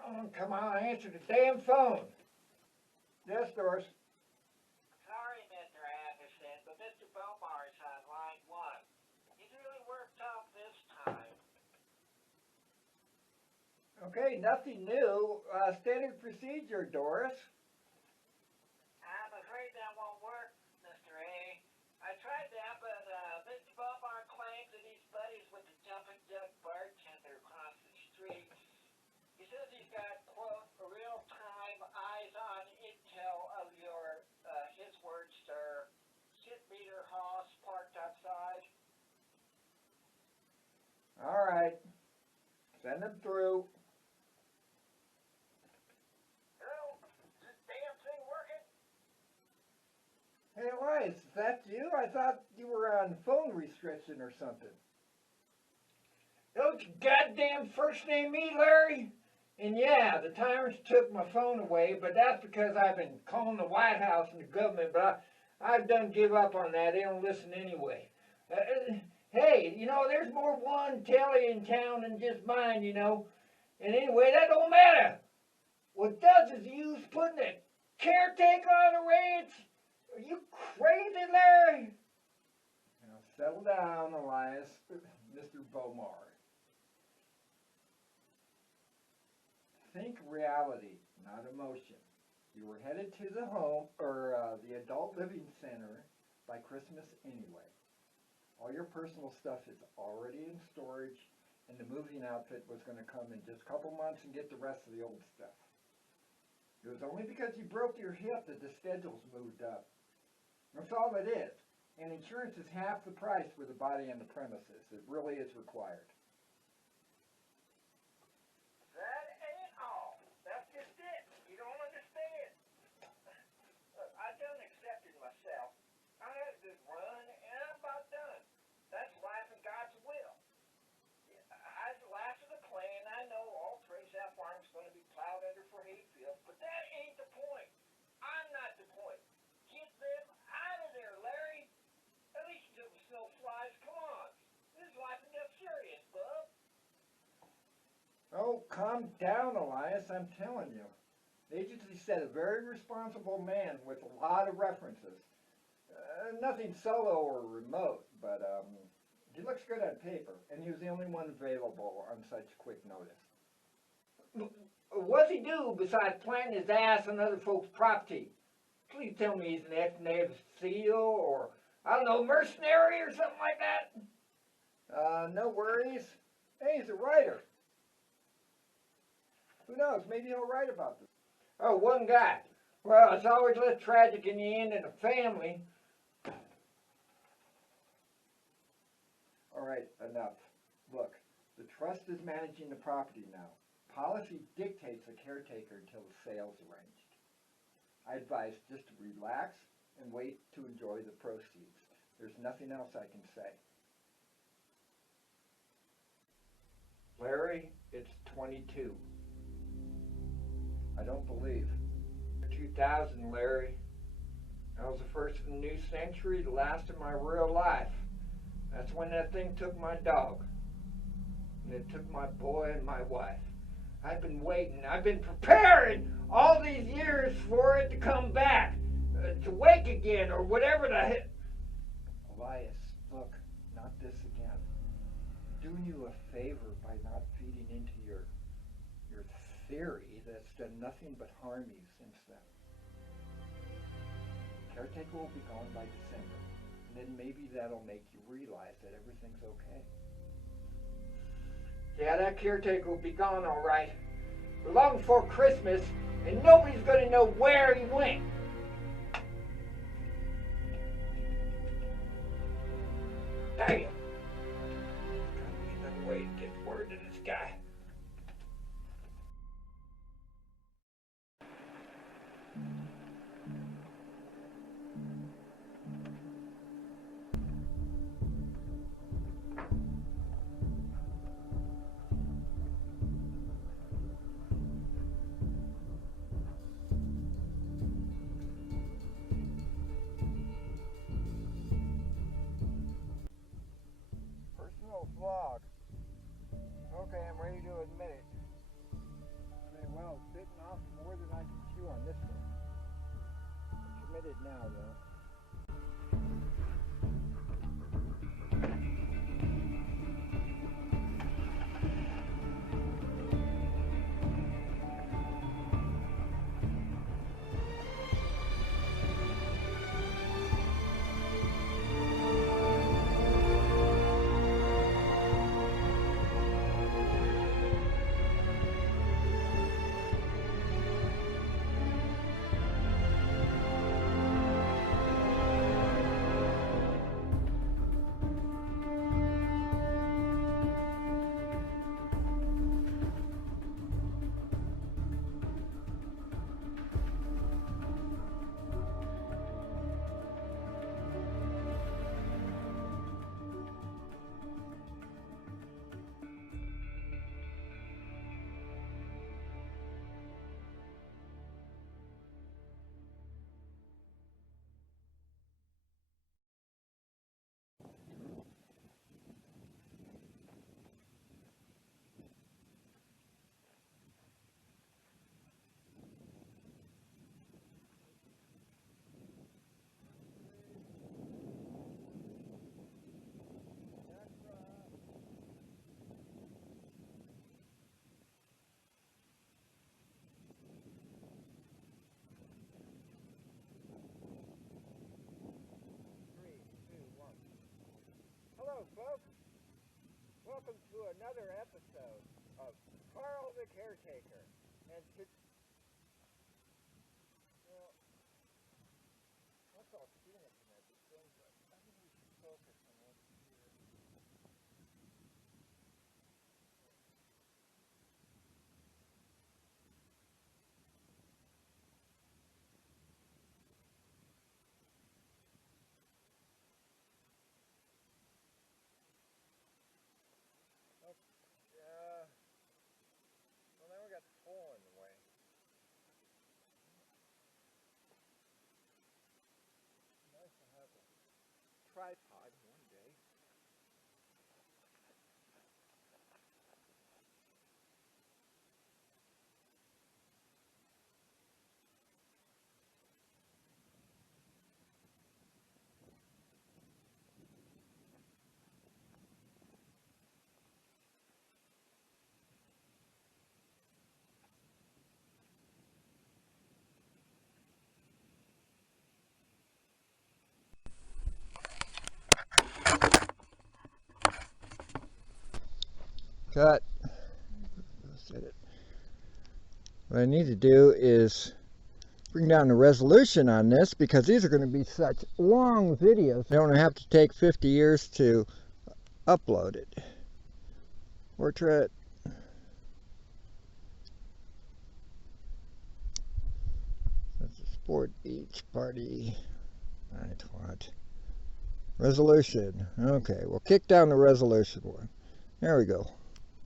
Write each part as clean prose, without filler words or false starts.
Oh, come on, answer the damn phone. Yes, Doris. Sorry, Mr. Anderson, but Mr. Bomar's on line one. He's really worked up this time. Okay, nothing new. Standard procedure, Doris. I'm afraid that won't work, Mr. A. I tried that, but Mr. Bomar claims that he's buddies with the Jumpin' Duck bartender across the street. He says he's got, quote, real-time eyes-on intel of your, his words, sir, shit meter hoss parked outside. All right. Send them through. Hello? Is this damn thing working? Hey, Elias, is that you? I thought you were on phone restriction or something. Don't you goddamn first name me, Larry? And yeah, the tyrants took my phone away, but that's because I've been calling the White House and the government, but I've done give up on that. They don't listen anyway. Hey, you know, there's more one telly in town than just mine, you know. And anyway, that don't matter. What does is use putting a caretaker on the ranch. Are you crazy, Larry? Now, settle down, Elias. Mr. Bomar. Think reality, not emotion. You were headed to the home, or the adult living center by Christmas anyway. All your personal stuff is already in storage, and the moving outfit was going to come in just a couple months and get the rest of the old stuff. It was only because you broke your hip that the schedule's moved up. That's all it is. And insurance is half the price for the body on the premises. It really is required. That ain't all. That's just it. You don't understand. Look, I done accepted myself. I had a good run, and I'm about done. That's life in God's will. I was the last of the clan. I know all Trace F farm's going to be plowed under for hayfield, but that ain't the point. I'm not the point. Get them out of there, Larry. At least until the snow flies. Come on. This is life and death serious, bub. Oh, calm down, Elias, I'm telling you. The agency said a very responsible man with a lot of references. Nothing solo or remote, but he looks good on paper, and he was the only one available on such quick notice. What's he do besides planting his ass on other folks' property? Please tell me he's an ex-Navy SEAL or, I don't know, mercenary or something like that? No worries. Hey, he's a writer. Who knows? Maybe he'll write about this. Oh, one guy. Well, it's always less tragic in the end in a family. All right, enough. Look, the trust is managing the property now. Policy dictates a caretaker until the sale's arranged. I advise just to relax and wait to enjoy the proceeds. There's nothing else I can say. Larry, it's 22. I don't believe. 2000, Larry. That was the first of the new century, the last of my real life. That's when that thing took my dog. And it took my boy and my wife. I've been waiting. I've been preparing all these years for it to come back. To wake again or whatever the hell. Elias, look, not this again. Doing you a favor by not feeding into your theory that's done nothing but harm you since then. Caretaker will be gone by December, and then maybe that'll make you realize that everything's okay. Yeah, that caretaker will be gone all right. But long before Christmas, and nobody's going to know where he went. Damn! Gotta be another way to get word to this guy. bitten off more than I can chew on this one. I'm committed now, though. Hello, folks. Welcome to another episode of Carl the Caretaker. And well, that's all seen it from everything, but I think we should focus on what's here. Well, now we got the pole in the way. Nice to have a tripod one day. Cut. What I need to do is bring down the resolution on this because these are going to be such long videos. I don't have to take 50 years to upload it. Portrait. That's a sport beach party. I thought. Resolution. Okay, we'll kick down the resolution one. There we go.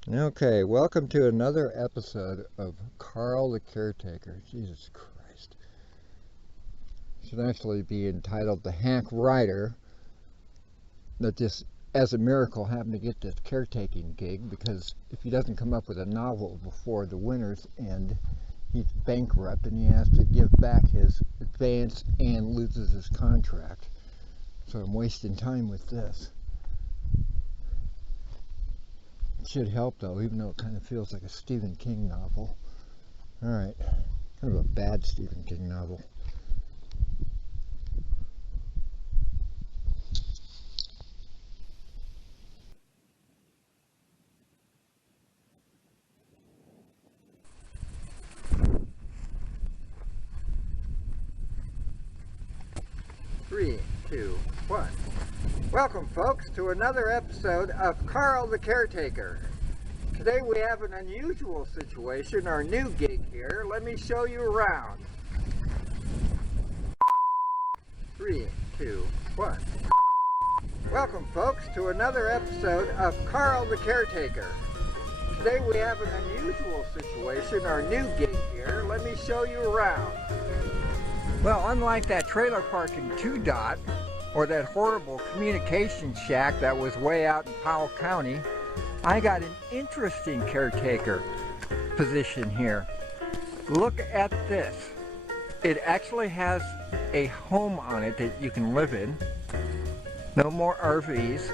Okay, welcome to another episode of Carl the Caretaker. Jesus Christ. Should actually be entitled The Hack Writer. That just, as a miracle, happened to get this caretaking gig, because if he doesn't come up with a novel before the winter's end, he's bankrupt and he has to give back his advance and loses his contract. So I'm wasting time with this. Should help though, even though it kind of feels like a Stephen King novel. Alright, kind of a bad Stephen King novel. Three, two, one. Welcome, folks, to another episode of Carl the Caretaker. Today we have an unusual situation, our new gig here. Let me show you around. 3, 2, 1. Welcome, folks, to another episode of Carl the Caretaker. Today we have an unusual situation, our new gig here. Let me show you around. Well, unlike that trailer park in Two Dot, or that horrible communication shack that was way out in Powell County, I got an interesting caretaker position here. Look at this. It actually has a home on it that you can live in. No more RVs.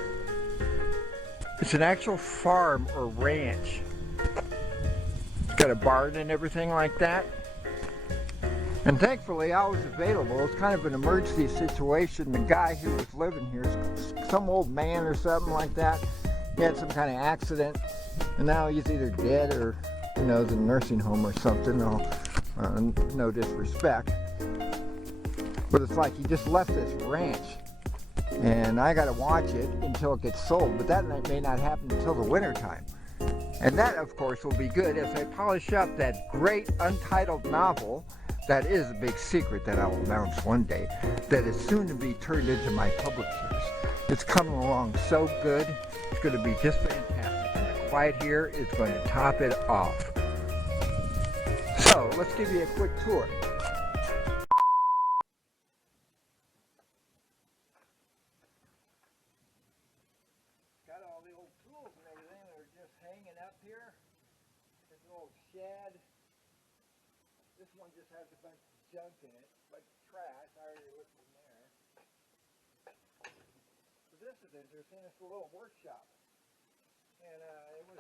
It's an actual farm or ranch. It's got a barn and everything like that. And thankfully I was available. It's kind of an emergency situation. The guy who was living here is some old man or something like that. He had some kind of accident and now he's either dead or, you know, the nursing home or something. No disrespect. But it's like he just left this ranch and I gotta watch it until it gets sold. But that may not happen until the winter time. And that of course will be good as I polish up that great untitled novel. That is a big secret that I will announce one day, that is soon to be turned into my publishers. It's coming along so good, it's going to be just fantastic. And the quiet here is going to top it off. So, let's give you a quick tour. Got all the old tools and everything that are just hanging up here. There's an old shed. This one just has a bunch of junk in it, a bunch of trash. I already looked in there. So this is interesting. It's a little workshop. And it was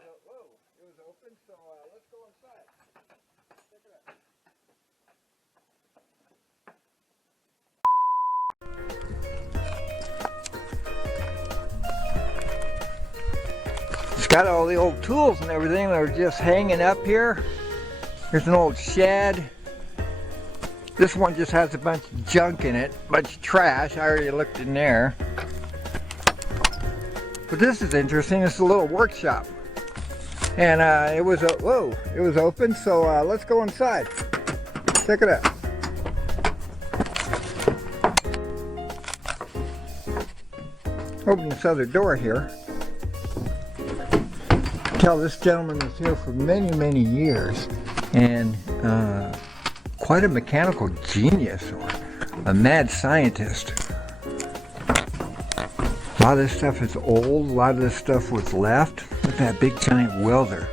open, so let's go inside. Check it out. It's got all the old tools and everything that are just hanging up here. There's an old shed. This one just has a bunch of junk in it, a bunch of trash. I already looked in there. But this is interesting. It's a little workshop. And it was open, so let's go inside. Check it out. Open this other door here. Tell this gentleman was here for many, many years. And quite a mechanical genius or a mad scientist. A lot of this stuff is old, a lot of this stuff was left. Look at that big giant welder.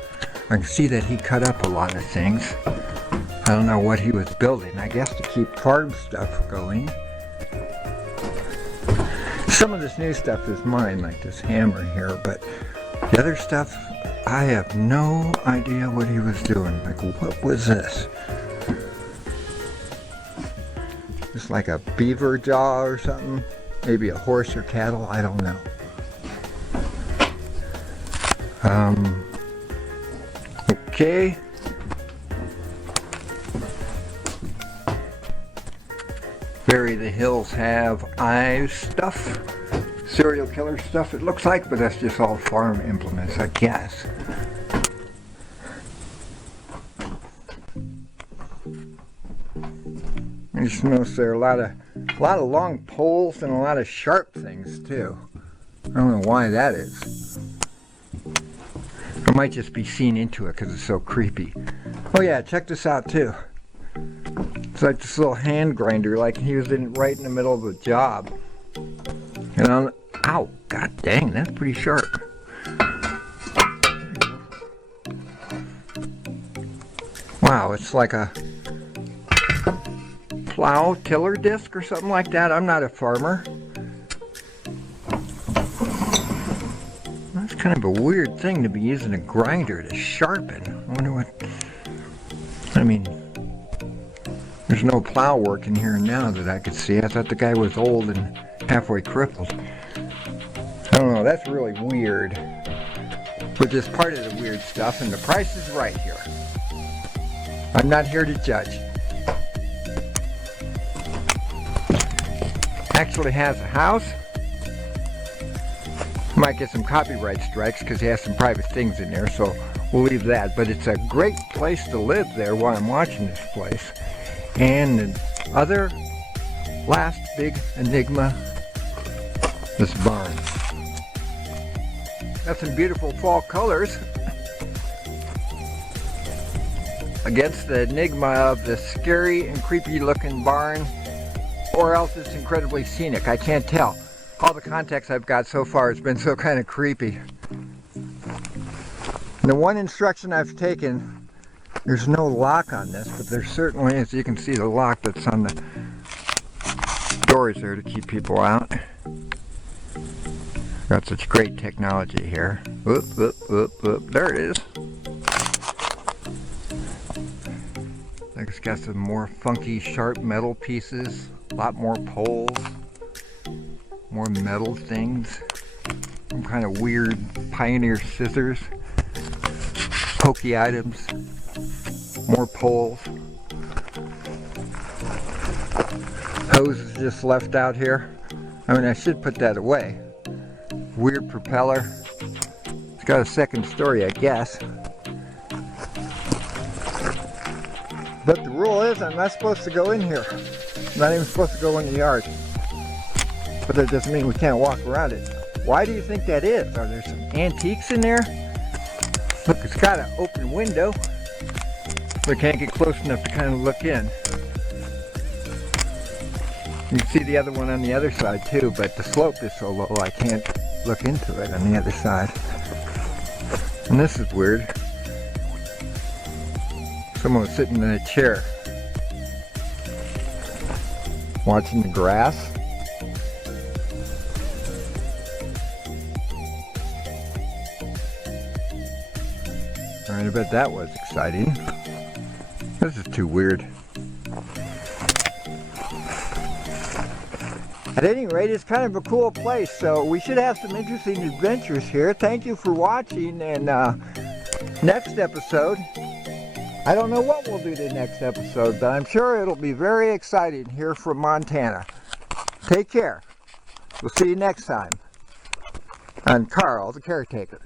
I can see that he cut up a lot of things. I don't know what he was building, I guess to keep farm stuff going. Some of this new stuff is mine, like this hammer here, but the other stuff, I have no idea what he was doing. Like, what was this? Just like a beaver jaw or something? Maybe a horse or cattle? I don't know. Okay. Bury the Hills Have Eyes stuff. Serial killer stuff it looks like, but that's just all farm implements, I guess. I just noticed there are a lot of long poles and a lot of sharp things too. I don't know why that is. I might just be seen into it because it's so creepy. Oh yeah, check this out too. It's like this little hand grinder, like he was right in the middle of a job. And ow, god dang, that's pretty sharp. Wow, it's like a plow tiller disc or something like that. I'm not a farmer. That's kind of a weird thing to be using a grinder to sharpen. I wonder what, I mean, there's no plow work in here now that I could see. I thought the guy was old and halfway crippled. I don't know, that's really weird. But just part of the weird stuff, and the price is right here. I'm not here to judge. Actually has a house. Might get some copyright strikes because he has some private things in there, so we'll leave that. But it's a great place to live there while I'm watching this place. And the other last big enigma, this barn. Got some beautiful fall colors against the enigma of the scary and creepy looking barn, or else it's incredibly scenic. I can't tell. All the context I've got so far has been so kind of creepy. And the one instruction I've taken There's no lock on this, but there certainly is. You can see the lock that's on the doors there to keep people out. Got such great technology here. Whoop, whoop, whoop, whoop. There it is. It's got some more funky, sharp metal pieces. A lot more poles. More metal things. Some kind of weird Pioneer scissors. Pokey items. More poles. Hose is just left out here. I mean, I should put that away. Weird propeller. It's got a second story, I guess. But the rule is I'm not supposed to go in here. I'm not even supposed to go in the yard. But that doesn't mean we can't walk around it. Why do you think that is? Are there some antiques in there? Look, it's got an open window. We can't get close enough to kind of look in. You can see the other one on the other side too, but the slope is so low I can't look into it on the other side. And this is weird. Someone was sitting in a chair watching the grass. Alright, I bet that was exciting. This is too weird. At any rate, it's kind of a cool place, so we should have some interesting adventures here. Thank you for watching, and next episode, I don't know what we'll do the next episode, but I'm sure it'll be very exciting here from Montana. Take care. We'll see you next time on Carl the Caretaker.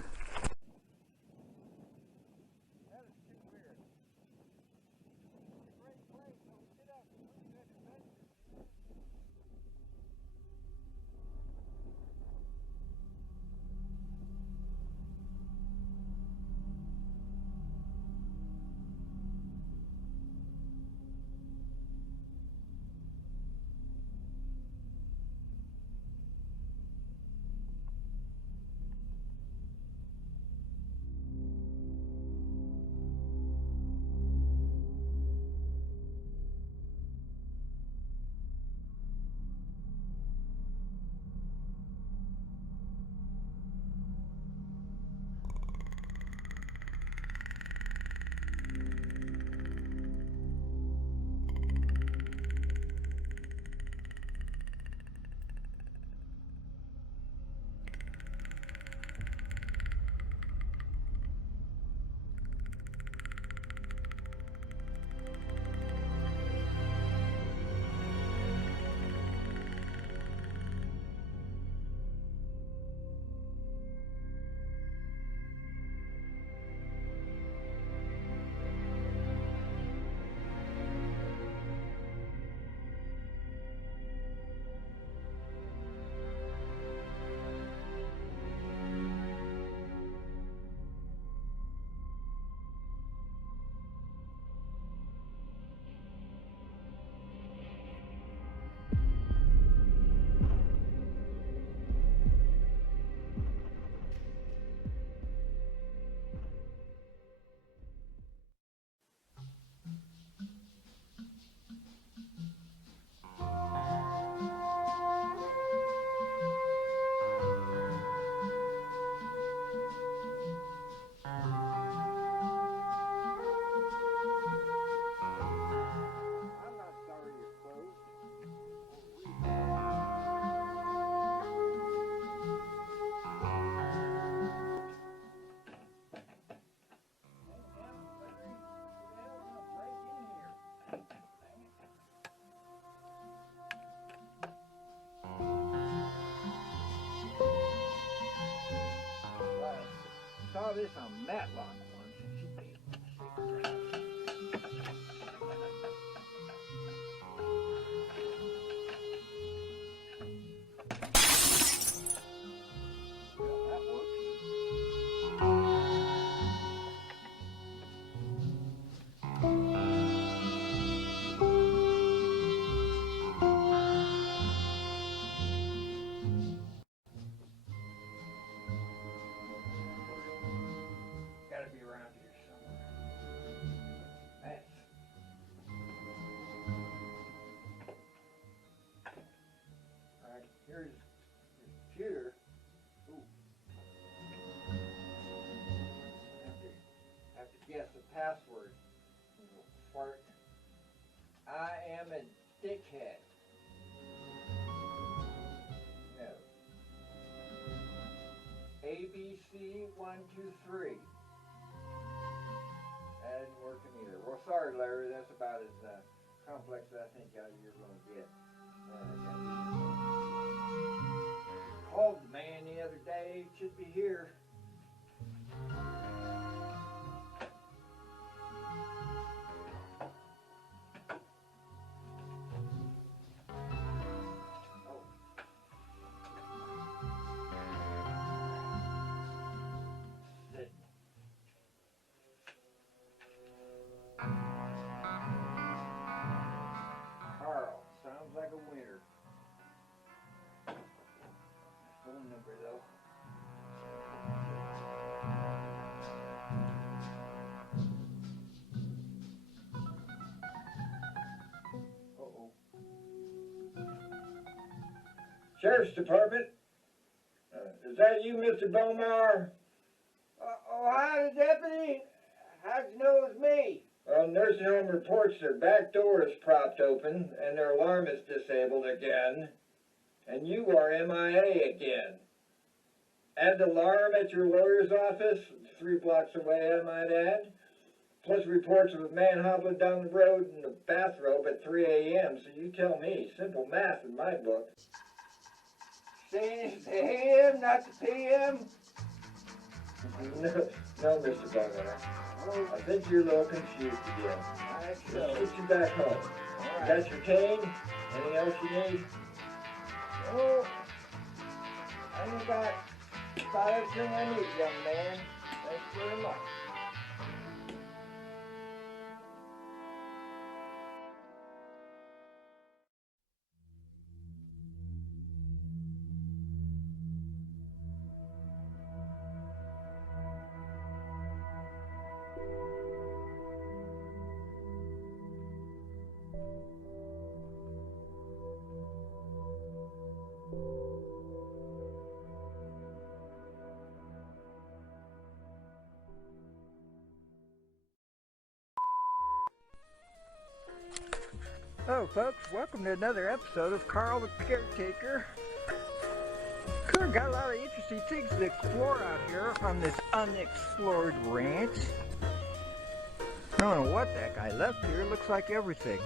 Saw this on Matlock once, and she did. That works. Gotta be stickhead. No. ABC 123. That isn't working either. Well, sorry, Larry. That's about as complex as I think you're going to get. Called the man the other day. Should be here. Carl, sounds like a winner. Phone number though. Uh-oh. Sheriff's Department. Is that you, Mr. Bomar? Oh, hi, deputy. How'd you know it was me? Well, nursing home reports their back door is propped open and their alarm is disabled again. And you are MIA again. Add the alarm at your lawyer's office, 3 blocks away, I might add. Plus reports of a man hobbling down the road in a bathrobe at 3 a.m. So you tell me, simple math in my book. Saying it's the AM, not the PM? No, Mr. Bogart. I think you're a little confused again. Let's get you back home. Right. Got your cane? Anything else you need? Oh, I think about everything I need, young man. Thanks very much. Hello folks, welcome to another episode of Carl the Caretaker. We've got a lot of interesting things to explore out here on this unexplored ranch. I don't know what that guy left here, it looks like everything.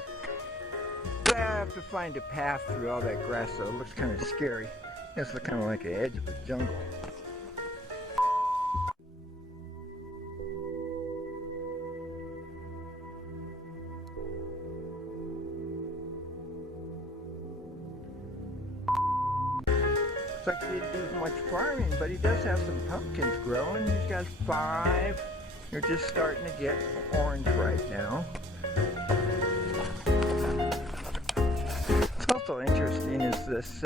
But I have to find a path through all that grass though, it looks kind of scary. It's kind of like the edge of the jungle. Looks like he didn't do much farming, but he does have some pumpkins growing. He's got 5. They're just starting to get orange right now. What's also interesting is this,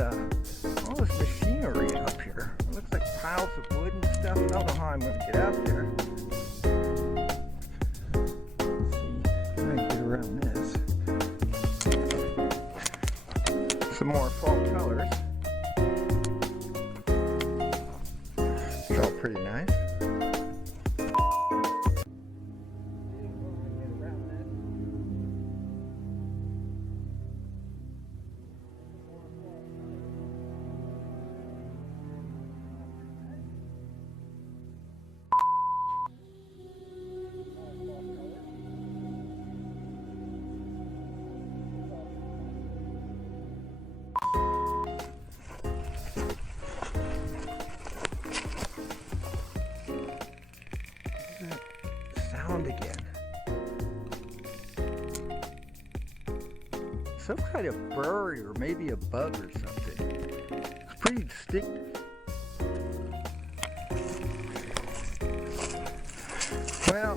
all this machinery up here. It looks like piles of wood and stuff. I don't know how I'm going to get out there. Let's see, I'm going to get around this. Some more fall colors. Pretty nice. Again. Some kind of bird or maybe a bug or something. It's pretty distinctive. Well,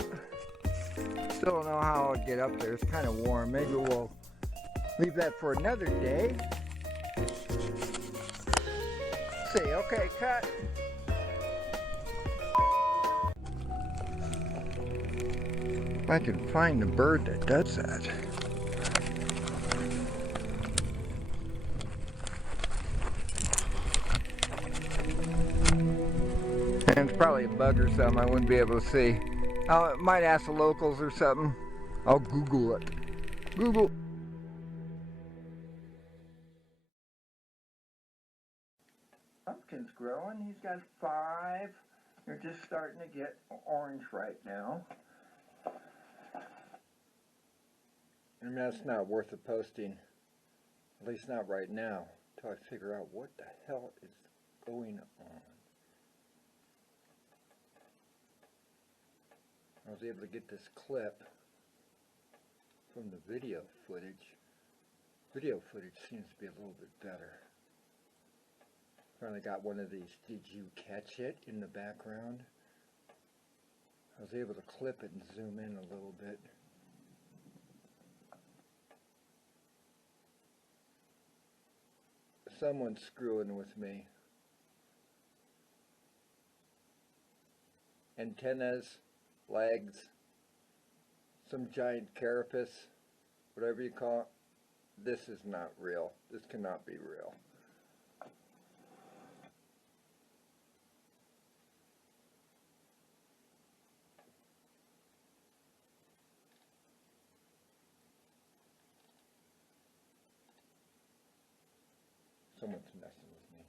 still don't know how I'll get up there. It's kind of warm. Maybe we'll leave that for another day. Let's see, okay, cut. If I can find the bird that does that. And it's probably a bug or something I wouldn't be able to see. I might ask the locals or something. I'll Google it. Google. It's growing. He's got 5. They're just starting to get orange right now. And that's not worth the posting. At least not right now. Until I figure out what the hell is going on. I was able to get this clip from the video footage. Video footage seems to be a little bit better. Finally got one of these "Did you catch it?" in the background. I was able to clip it and zoom in a little bit. Someone's screwing with me. Antennas, legs, some giant carapace, whatever you call it. This is not real. This cannot be real. Someone's messing with me.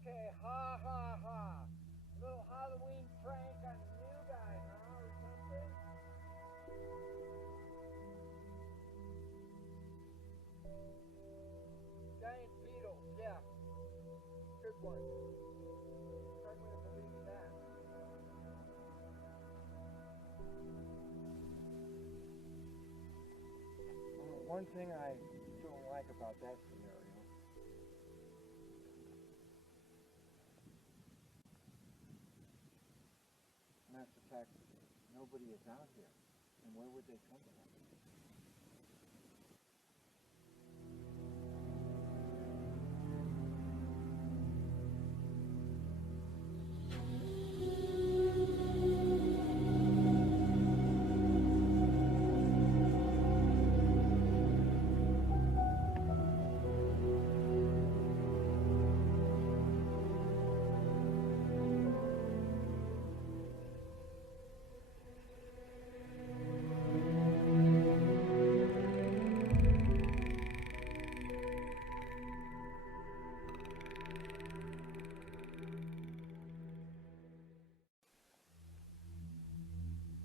Okay, ha ha ha. Little Halloween prank on the new guy, huh, or something? Giant beetle, yeah. Good one. I'm gonna believe that. Well, one thing I don't like about that scenario, and that's the fact that nobody is out here. And where would they come from?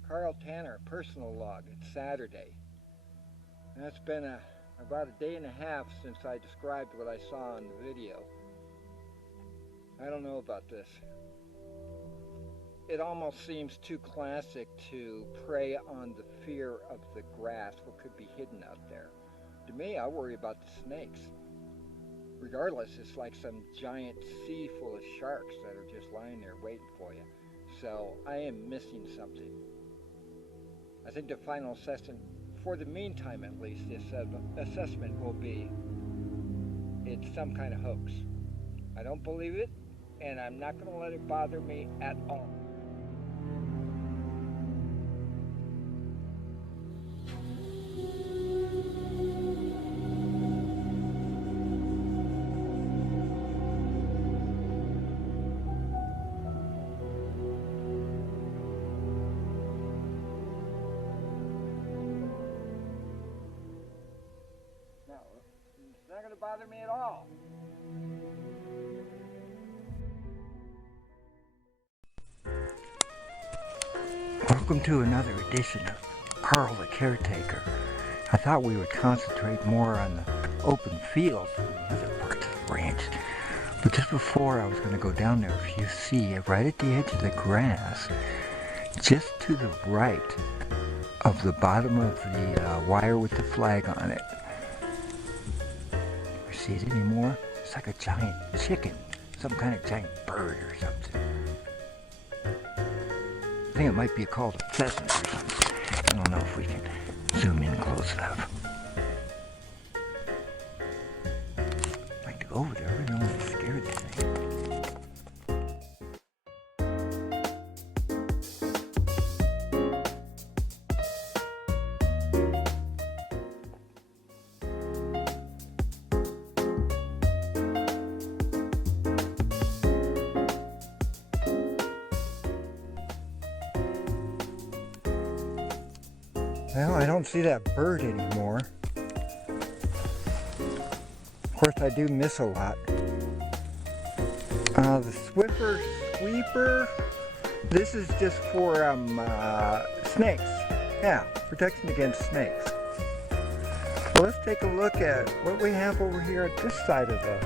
Carl Tanner, personal log. It's Saturday. And it's been about a day and a half since I described what I saw in the video. I don't know about this. It almost seems too classic to prey on the fear of the grass, what could be hidden out there. To me, I worry about the snakes. Regardless, it's like some giant sea full of sharks that are just lying there waiting for you. So I am missing something. I think the final assessment, for the meantime at least, this assessment will be it's some kind of hoax. I don't believe it, and I'm not going to let it bother me at all. It's not going to bother me at all. Welcome to another edition of Carl the Caretaker. I thought we would concentrate more on the open fields than the other parts of the ranch. But just before I was going to go down there, if you see right at the edge of the grass, just to the right of the bottom of the wire with the flag on it. You see it anymore? It's like a giant chicken, some kind of giant bird or something. I think it might be called a pheasant or something. I don't know if we can zoom in close enough. I'd like to go over there. I don't want to scare the thing. Well, I don't see that bird anymore. Of course, I do miss a lot. The Swiffer Sweeper, this is just for snakes. Yeah, protection against snakes. Well, let's take a look at what we have over here at this side of the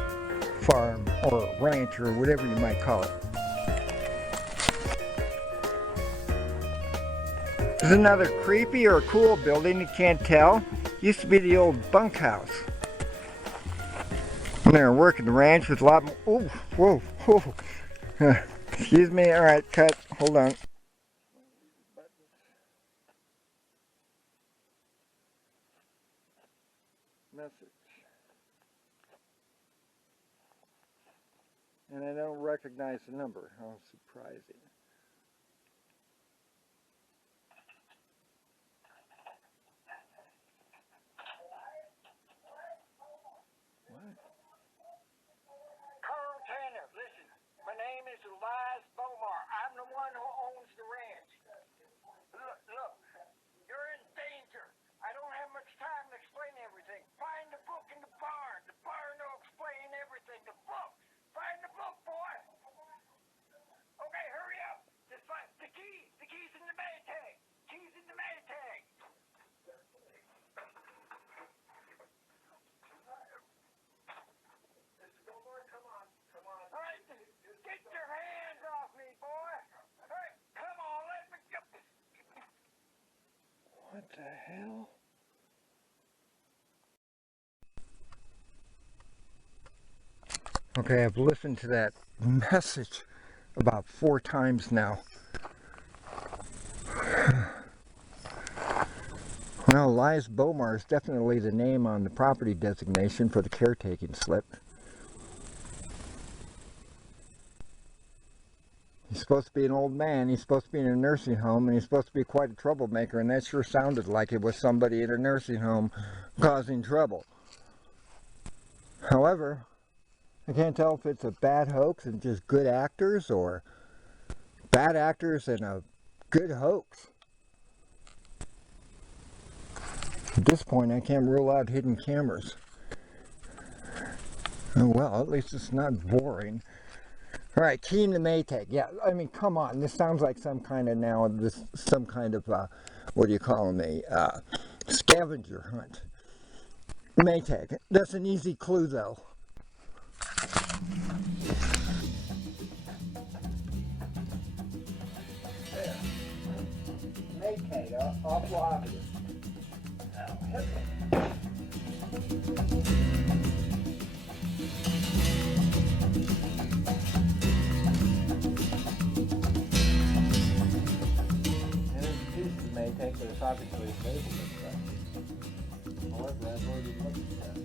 farm, or ranch, or whatever you might call it. This is another creepy or cool building, you can't tell. Used to be the old bunkhouse. And they were working the ranch with a lot more. Oh, whoa, whoa. Excuse me, alright, cut. Hold on. Message. And I don't recognize the number. How surprising. Elias Bomar. I'm the one who owns the ranch. Look, you're in danger. I don't have much time to explain everything. Find the book in the barn. The barn will explain everything. The book. Find the book, boy. Okay, hurry up. Just find the keys. The keys in the mag tag. Keys in the mag tag. Mr. Bomar, come on. Come on. All right. Get your hands off me, boy! Hey, come on, let me go! What the hell? Okay, I've listened to that message about 4 times now. Well, Elias Bomar is definitely the name on the property designation for the caretaking slip. He's supposed to be an old man, he's supposed to be in a nursing home, and he's supposed to be quite a troublemaker, and that sure sounded like it was somebody in a nursing home causing trouble. However, I can't tell if it's a bad hoax and just good actors, or bad actors and a good hoax. At this point, I can't rule out hidden cameras. Oh well, at least it's not boring. Alright, key in the Maytag. Yeah, I mean, come on. This sounds like some kind of what do you call them, a scavenger hunt. Maytag. That's an easy clue, though. There. Maytag, awful obvious. Oh, hit me. Maytag, but it's obviously labeled as such. However, I've already looked at that.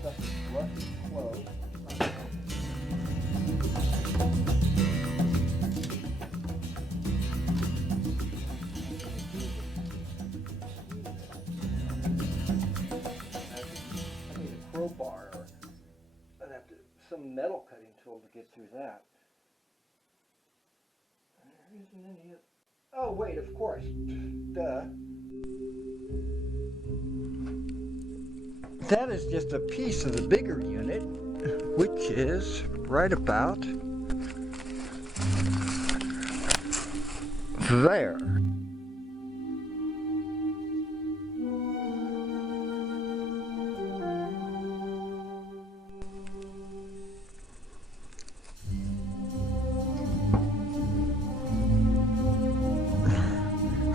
Stuff is rusty clothes. I need a crowbar, or I'd have to some metal cutting tool to get through that. There isn't any. Oh, wait, of course. Duh. That is just a piece of the bigger unit, which is right about there.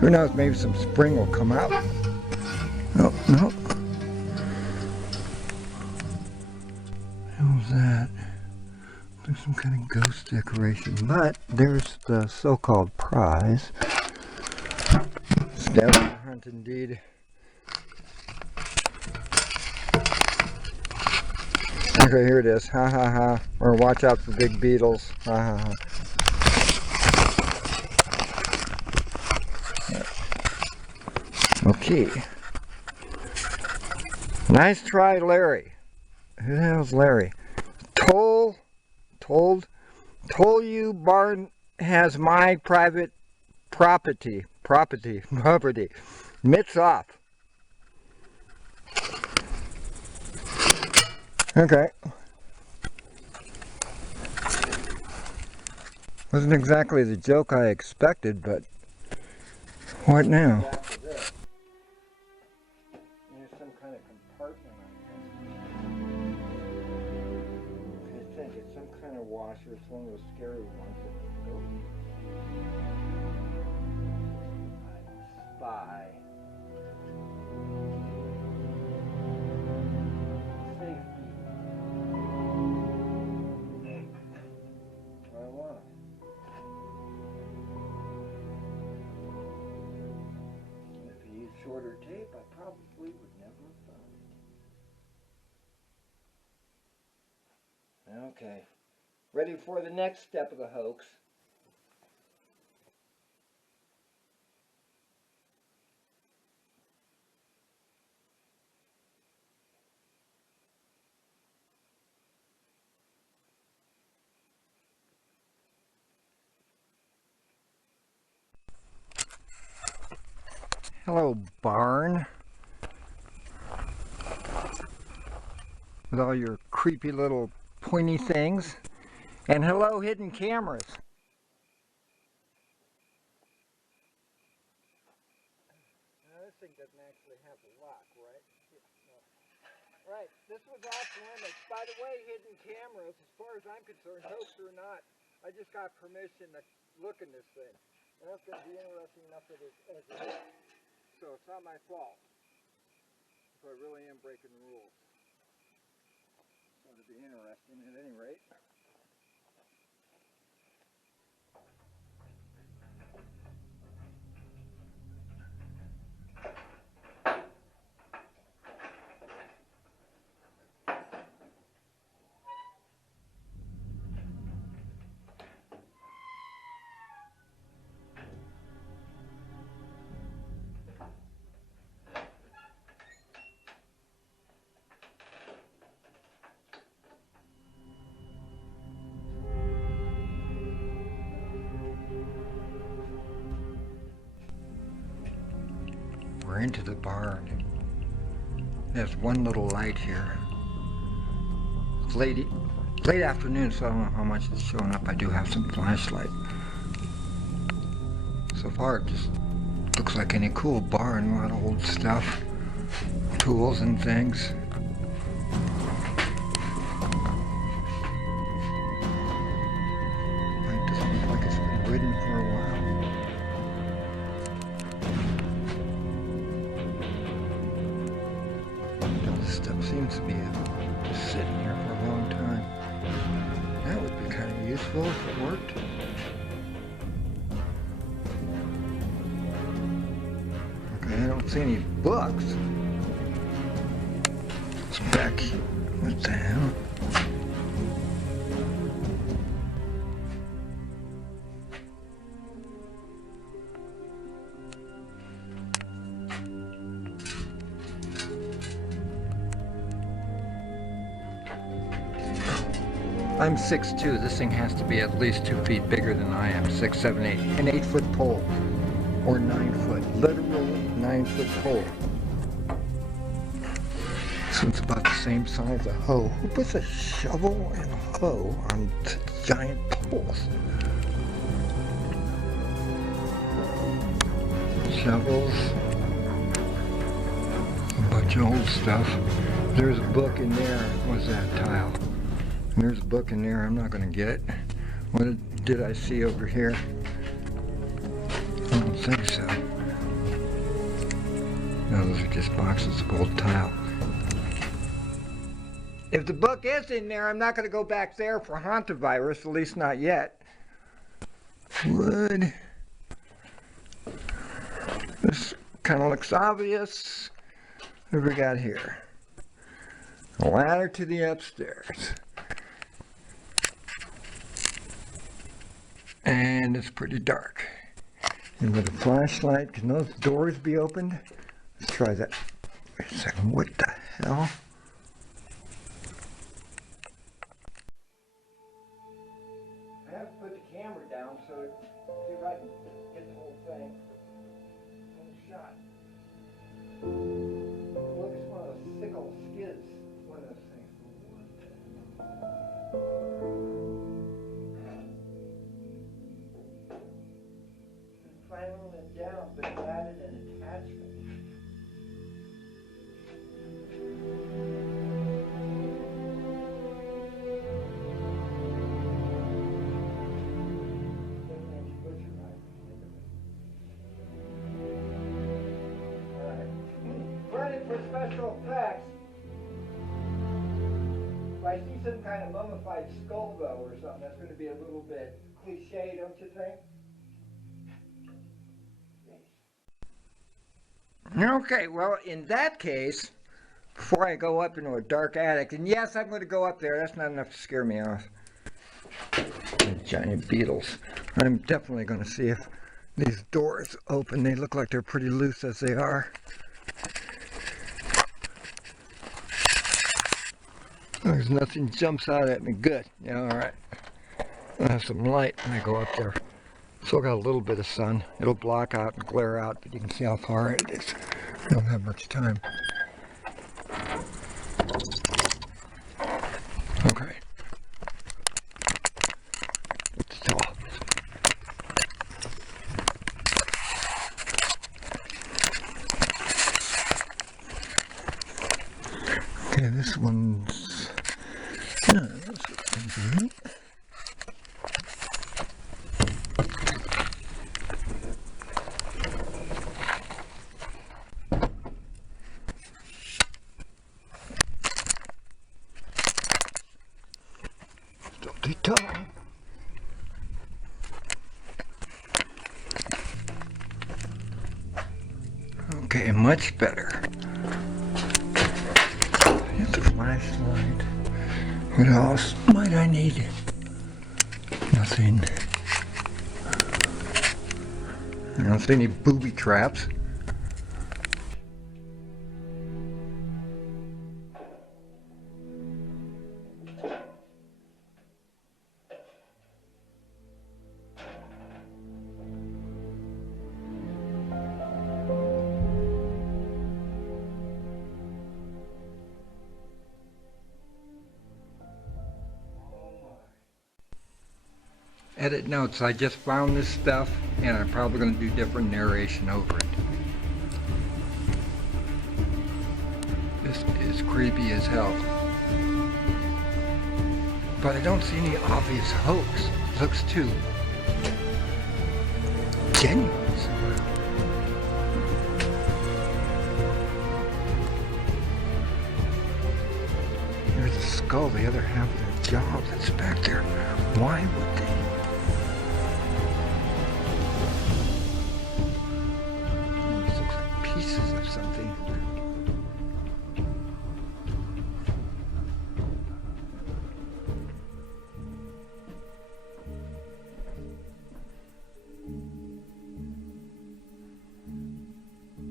Who knows, maybe some spring will come out. Oh, no. What was that? There's some kind of ghost decoration, but there's the so-called prize. Scavenger hunt indeed. Okay, here it is. Ha ha ha. Or watch out for big beetles. Ha ha ha. Okay. Nice try, Larry. Who the hell's Larry? Told you barn has my private property. Mitts off. Okay. Wasn't exactly the joke I expected, but what now? There's some kind of compartment on this. I think it's some kind of washer. It's one of those scary ones that go. Spy. Shorter tape, I probably would never have found it. Okay, ready for the next step of the hoax. Hello, barn. With all your creepy little pointy things. And hello, hidden cameras. Now, this thing doesn't actually have a lock, right? Yeah, no. Right, this was off limits. By the way, hidden cameras, as far as I'm concerned, hoax or not, I just got permission to look in this thing. And that's going to be interesting enough as it is. So it's not my fault if I really am breaking the rules. So it'll be interesting at any rate. We're into the barn. There's one little light here. It's late afternoon, so I don't know how much is showing up. I do have some flashlight. So far, it just looks like any cool barn. A lot of old stuff, tools and things. It doesn't look like it's been ridden for a while. Stuff seems to be just sitting here for a long time. That would be kind of useful if it worked. Okay, I don't see any books. It's back. What the hell? I'm 6'2". This thing has to be at least 2 feet bigger than I am. 6, 7, 8. An 8-foot pole. Or 9 foot. Literal 9-foot pole. This one's about the same size as a hoe. Who puts a shovel and a hoe on giant poles? Shovels. A bunch of old stuff. There's a book in there. What's that tile? There's a book in there. I'm not going to get it. What did I see over here? I don't think so. this box is gold tile. If the book is in there, I'm not going to go back there for hantavirus, at least not yet. Wood. This kind of looks obvious. What have we got here? A ladder to the upstairs. And it's pretty dark. And with a flashlight, can those doors be opened? Let's try that. Wait a second, what the hell? I have to put the camera down so see if I can get the whole thing in the shot. Look, it's one of those sickle skids. One of those things. Filing it down, but it added an attachment. Running for special effects. If I see some kind of mummified skull though or something, that's going to be a little bit cliche, don't you think? Okay, well, in that case, before I go up into a dark attic, and yes, I'm going to go up there, that's not enough to scare me off. The giant beetles. I'm definitely going to see if these doors open. They look like they're pretty loose as they are. There's nothing jumps out at me. Good. Yeah, alright. I'll have some light when I go up there. Still got a little bit of sun. It'll block out and glare out, but you can see how far it is. I don't have much time. Okay. It's tall. Okay, this one's... Yeah, this one's good. Okay, much better. Get the flashlight. What else might I need? Nothing. I don't see any booby traps. Edit notes, I just found this stuff and I'm probably going to do different narration over it. This is creepy as hell. But I don't see any obvious hoax. It looks too genuine. There's a skull, the other half of the jaw that's back there. Why would they? Pieces of something.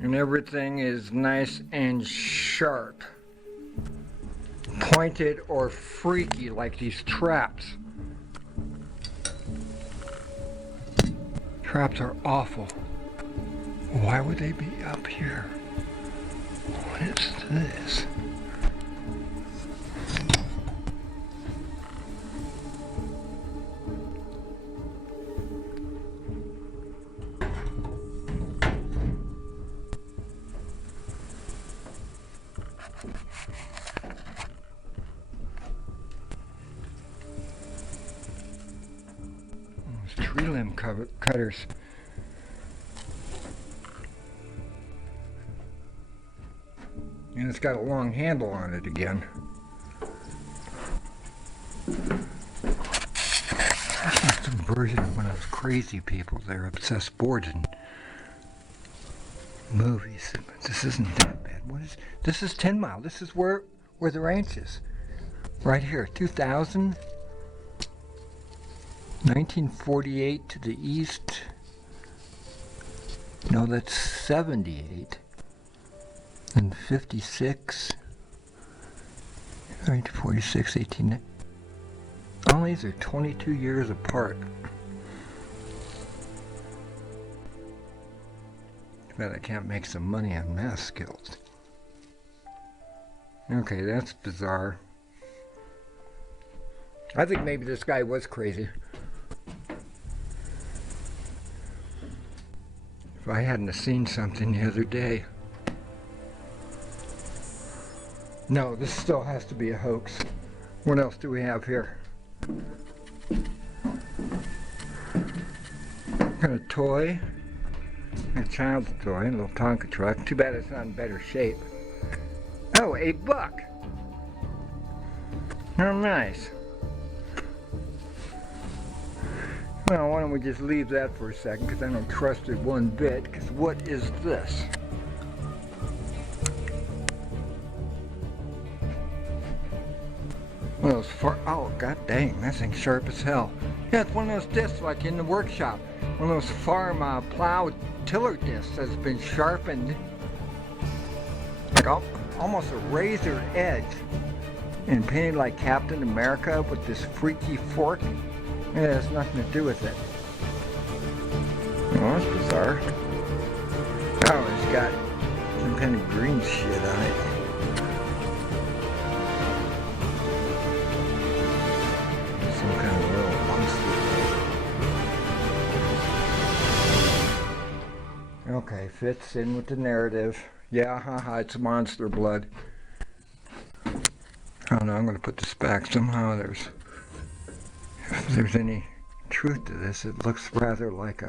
And everything is nice and sharp. Pointed or freaky like these traps. Traps are awful. Why would they be up here? What is this? Oh, tree limb cutters. And it's got a long handle on it again. That's some version of one of those crazy people that are obsessed sports and movies. This isn't that bad. What is this? Is 10 Mile. This is where the ranch is. Right here. 2000. 1948 to the east. No, that's 78. And 56. 46, 18. All these are 22 years apart. Too bad I can't make some money on math skills. Okay, that's bizarre. I think maybe this guy was crazy. If I hadn't seen something the other day. No, this still has to be a hoax. What else do we have here? Got a toy. A child's toy, a little Tonka truck. Too bad it's not in better shape. Oh, $8. Oh, nice. Well, why don't we just leave that for a second, because I don't trust it one bit, because what is this? One of those oh, god dang, that thing's sharp as hell. Yeah, it's one of those discs like in the workshop. One of those farm plow tiller discs that's been sharpened. Like almost a razor edge. And painted like Captain America with this freaky fork. Yeah, it has nothing to do with it. Oh, that's bizarre. Oh, it's got some kind of green shit on it. Some kind of little monster. Okay, fits in with the narrative. Yeah, haha, it's monster blood. Oh no, I'm going to put this back somehow. If there's any truth to this, it looks rather like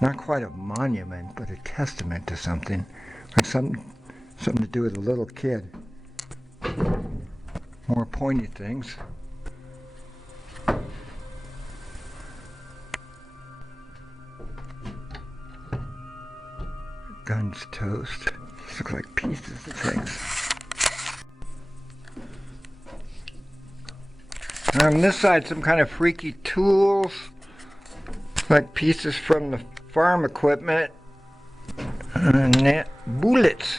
not quite a monument, but a testament to something. Like something to do with a little kid. More poignant things. Guns toast. These look like pieces of things. On this side, some kind of freaky tools, like pieces from the farm equipment, and bullets.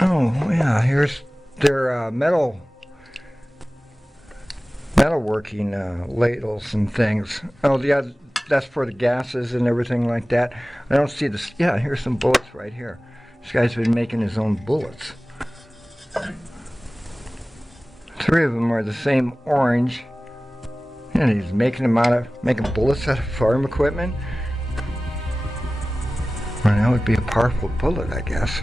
Oh yeah, here's their metalworking ladles and things. Oh yeah, that's for the gases and everything like that. I don't see this. Yeah, here's some bullets right here. This guy's been making his own bullets. 3 of them are the same orange, and he's making bullets out of farm equipment. Well, that would be a powerful bullet, I guess.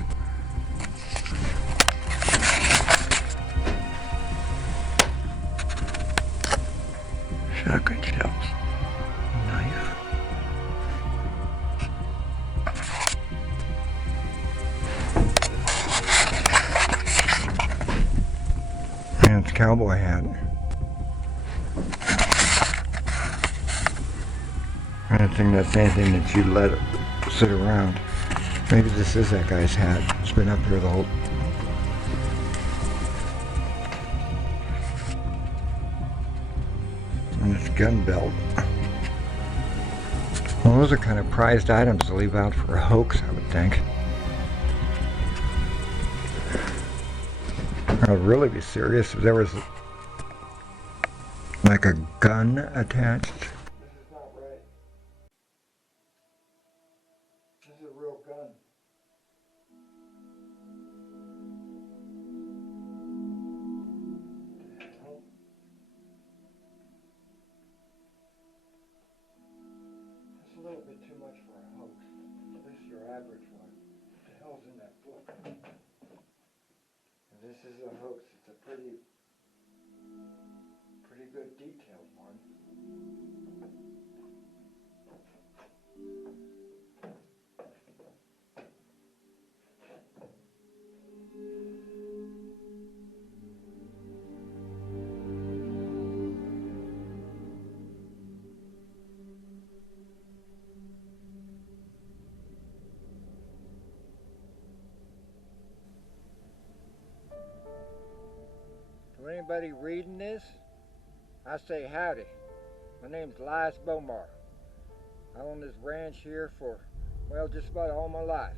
Shotgun shells, knife. And it's a cowboy hat. I don't think that's anything that you let sit around. Maybe this is that guy's hat. It's been up here the whole... And this gun belt. Well, those are kind of prized items to leave out for a hoax, I would think. I would really be serious if there was like a gun attached. This is not right. This is a real gun. That's a little bit too much for a hoax. This is your average one. What the hell's in that book? This is a hoax. It's a pretty good detailed one. anybody reading this, I say howdy. My name's Elias Bomar. I own this ranch here for, well, just about all my life.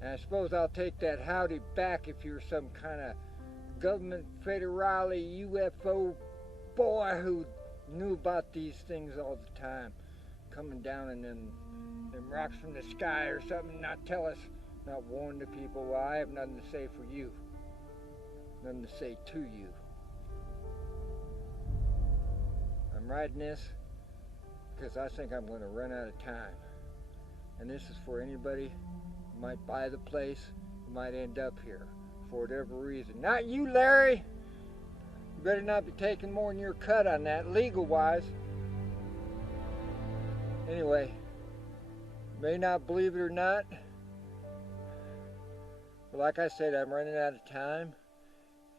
And I suppose I'll take that howdy back if you're some kind of government federale UFO boy who knew about these things all the time, coming down in them rocks from the sky or something, not tell us, not warn the people. Well, I have nothing to say for you, nothing to say to you. I'm writing this because I think I'm going to run out of time. And this is for anybody who might buy the place, who might end up here for whatever reason. Not you, Larry. You better not be taking more than your cut on that, legal-wise. Anyway, you may not believe it or not, but like I said, I'm running out of time.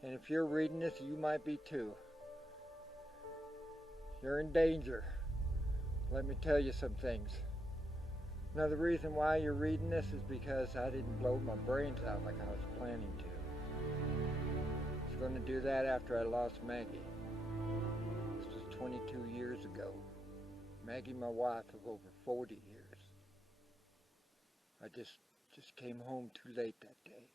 And if you're reading this, you might be too. You're in danger. Let me tell you some things. Another reason why you're reading this is because I didn't blow my brains out like I was planning to. I was going to do that after I lost Maggie. This was 22 years ago. Maggie, my wife of over 40 years. I just came home too late that day.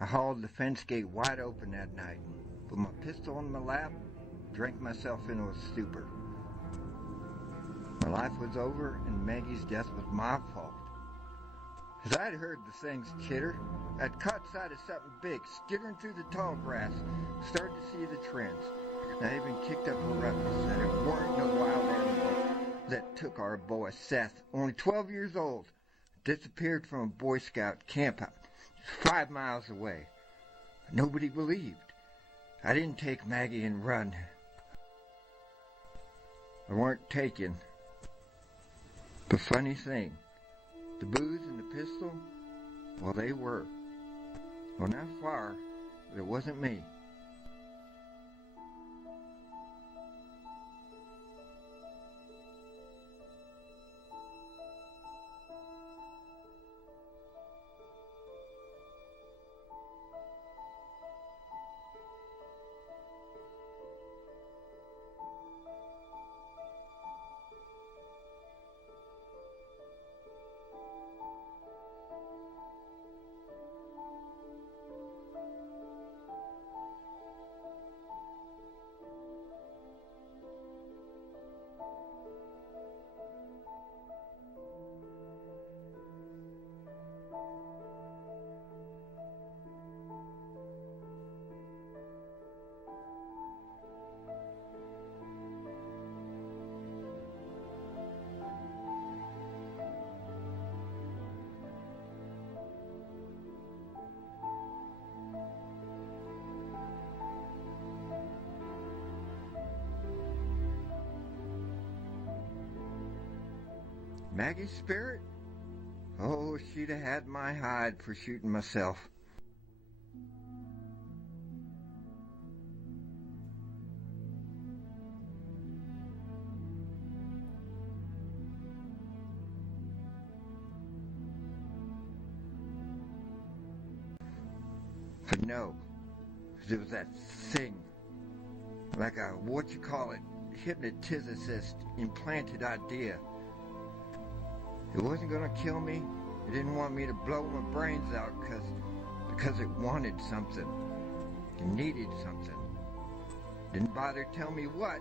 I hauled the fence gate wide open that night, put my pistol in my lap, drank myself into a stupor. My life was over and Maggie's death was my fault. As I'd heard the things chitter, I'd caught sight of something big skittering through the tall grass, started to see the trends. And I even kicked up a ruckus that it weren't no wild animal that took our boy Seth, only 12 years old, disappeared from a Boy Scout camp out 5 miles away. Nobody believed. I didn't take Maggie and run. I weren't taken. The funny thing, the booze and the pistol, well, they were. Well, not far, but it wasn't me. Maggie's spirit? Oh, she'd have had my hide for shooting myself. But no, there was that thing, like a, hypnotist implanted idea. It wasn't gonna kill me. It didn't want me to blow my brains out because it wanted something. It needed something. Didn't bother to tell me what,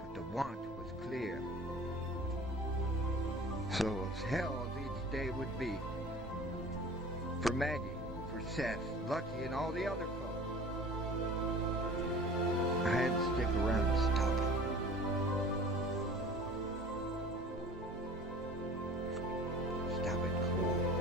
but the want was clear. So as hell as each day would be, for Maggie, for Seth, Lucky, and all the other folks, I had to stick around to stop it. Stop it cold.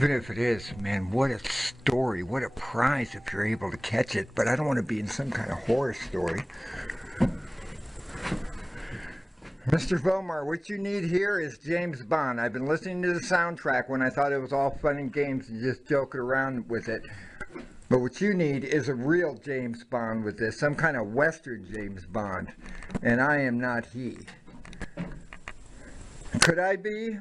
Even if it is, man, what a story, what a prize if you're able to catch it. But I don't want to be in some kind of horror story. Mr. Vomar, what you need here is James Bond. I've been listening to the soundtrack when I thought it was all fun and games and just joking around with it. But what you need is a real James Bond with this, some kind of Western James Bond. And I am not he. Could I be?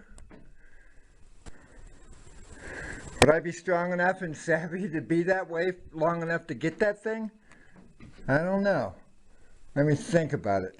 Would I be strong enough and savvy to be that way long enough to get that thing? I don't know. Let me think about it.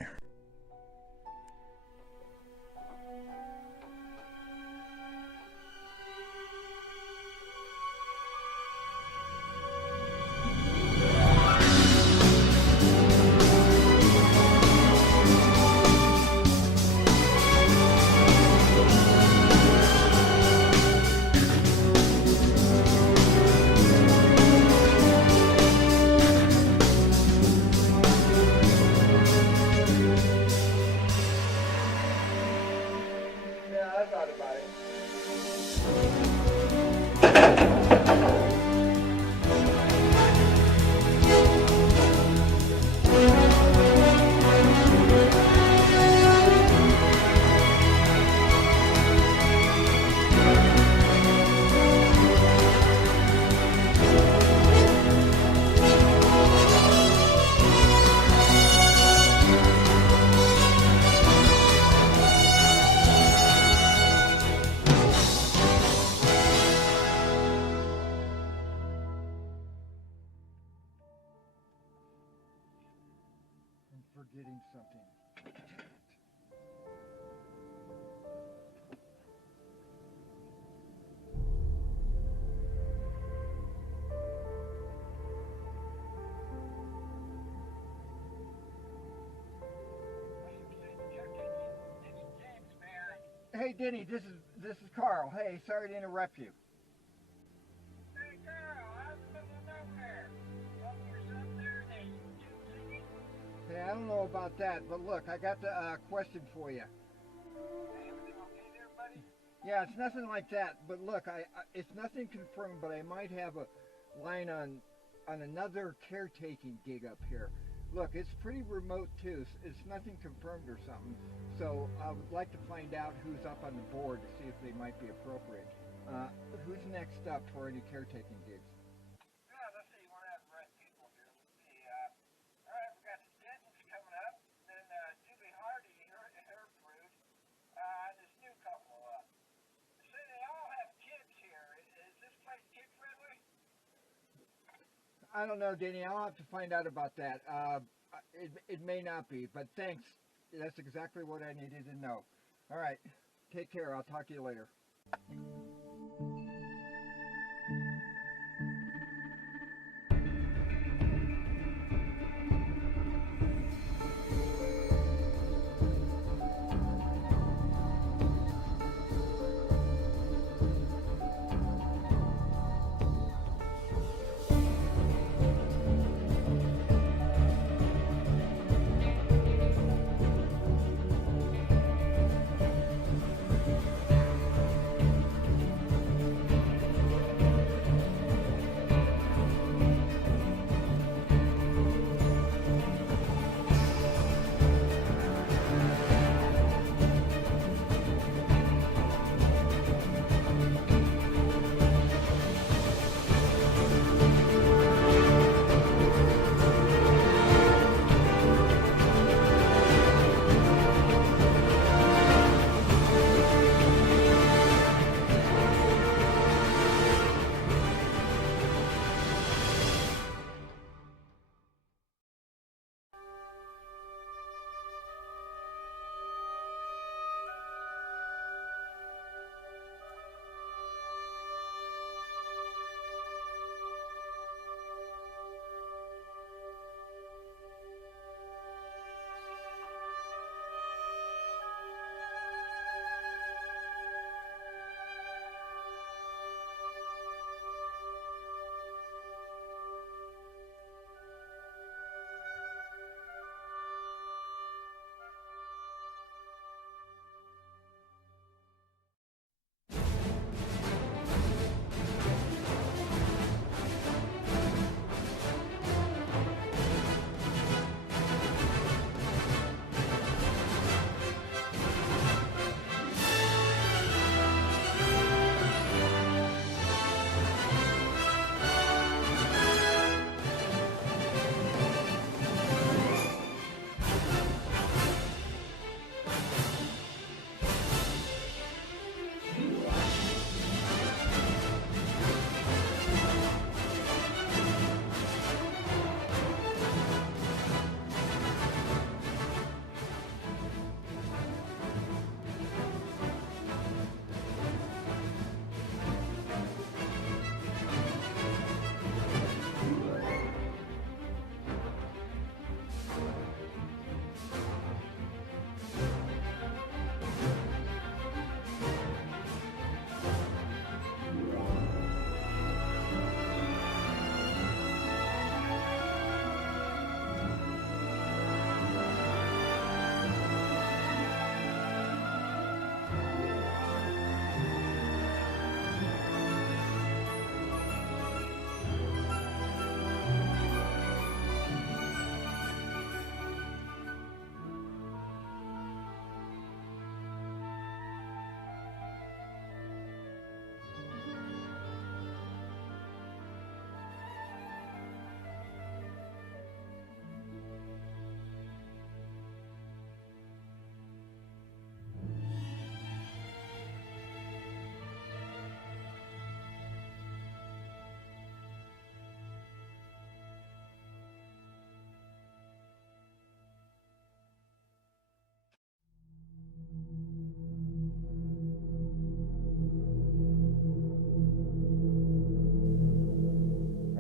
Forgetting something. Hey Denny, this is Carl. Hey, sorry to interrupt you. Hey, Carl, how's it looking up there? Up your son there, they singing? Hey, I don't know about that, but look, I got the question for you. Hey, everything okay there, buddy? Yeah, it's nothing like that, but look, it's nothing confirmed, but I might have a line on another caretaking gig up here. Look, it's pretty remote too. It's nothing confirmed or something. So I would like to find out who's up on the board to see if they might be appropriate. Who's next up for any caretaking gigs? Yeah, let's see. We're at right people here. Let's see. All right, we got the Dentons coming up. Then Julie Hardy, her brood, and this new couple. Say they all have kids here. Is this place kid friendly? I don't know, Danny. I'll have to find out about that. It may not be, but thanks. That's exactly what I needed to know. All right. Take care. I'll talk to you later.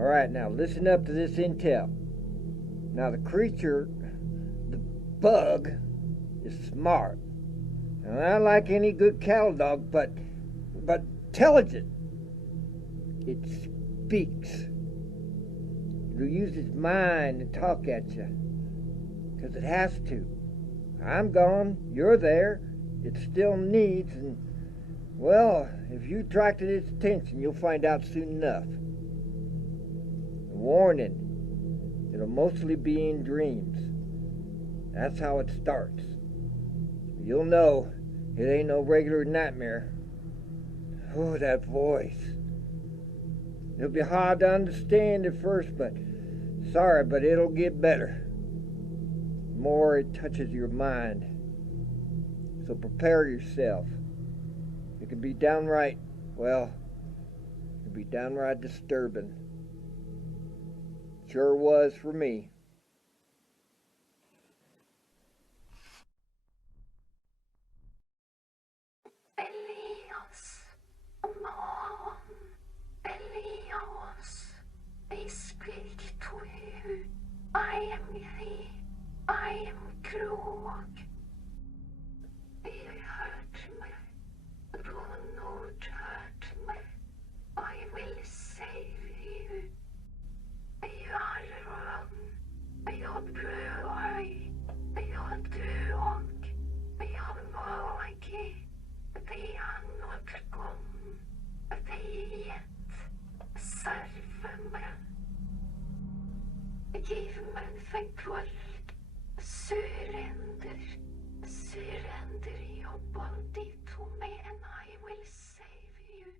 Alright, now listen up to this intel. Now the creature, the bug, is smart. And not like any good cattle dog, but intelligent. It speaks. It'll use its mind to talk at you. 'Cause it has to. I'm gone, you're there, it still needs, and, well, if you attracted its attention, you'll find out soon enough. Warning, it'll mostly be in dreams. That's how it starts. You'll know it ain't no regular nightmare. Oh, that voice. It'll be hard to understand at first, but sorry, but it'll get better. The more it touches your mind. So prepare yourself. It can be downright, well, it can be downright disturbing. Sure was for me. Elias, man, Elias, I speak to you. I am he. I am Krog. You hurt me. Ronald hurt me. I will save you. You are wrong. Jag prövar. Jag drog. Jag mage. Det är något gång. Vet. Serve mig. Give mig för kvall. Surrender. Surrender your body to me and I will save you.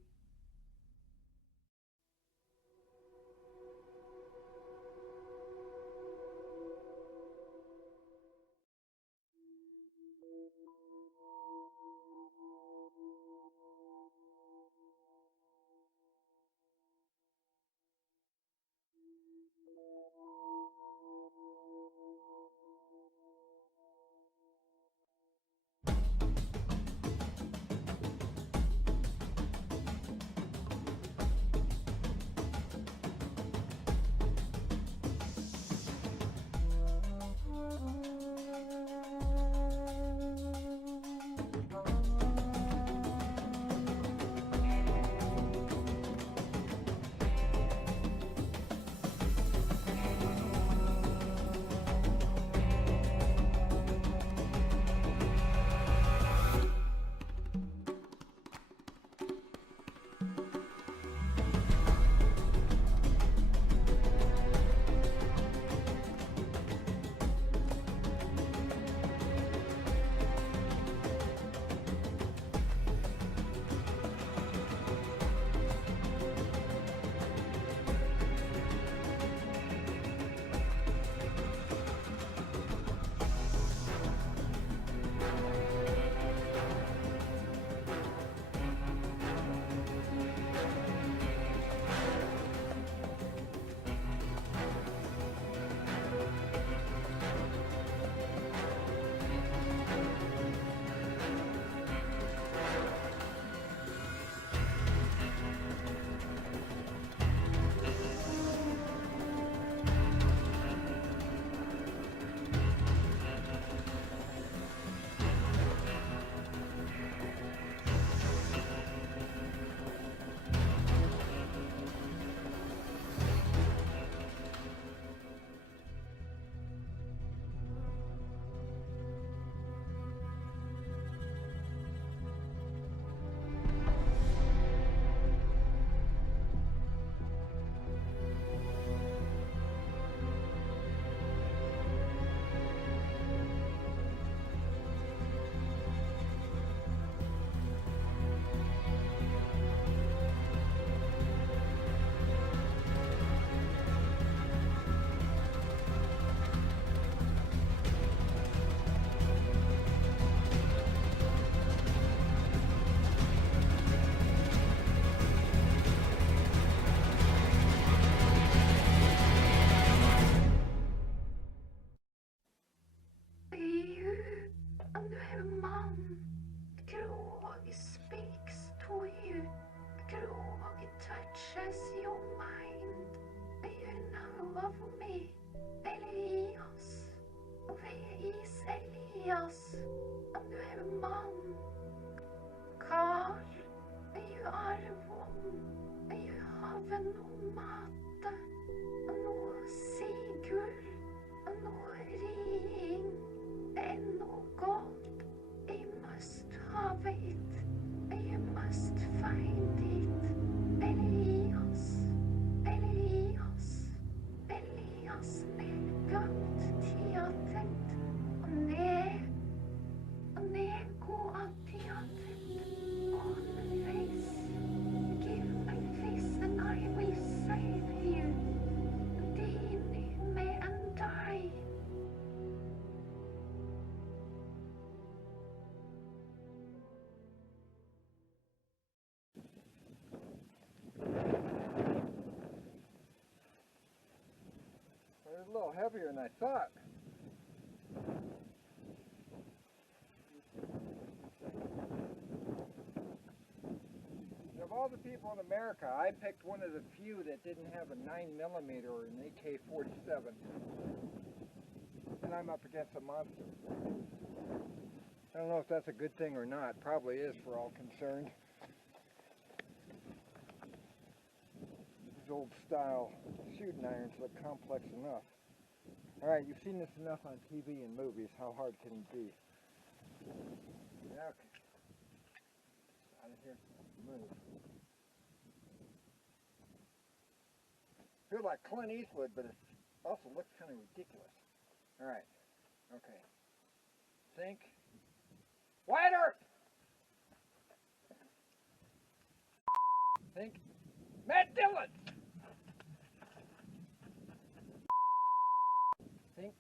heavier than I thought. Of all the people in America, I picked one of the few that didn't have a 9mm or an AK-47. And I'm up against a monster. I don't know if that's a good thing or not. Probably is for all concerned. These old style shooting irons look complex enough. Alright, you've seen this enough on TV and movies. How hard can it be? Okay. Out of here. Move. Feel like Clint Eastwood, but it also looks kind of ridiculous. Alright. Okay. Think. Wider! Think. Matt Dillon! Think.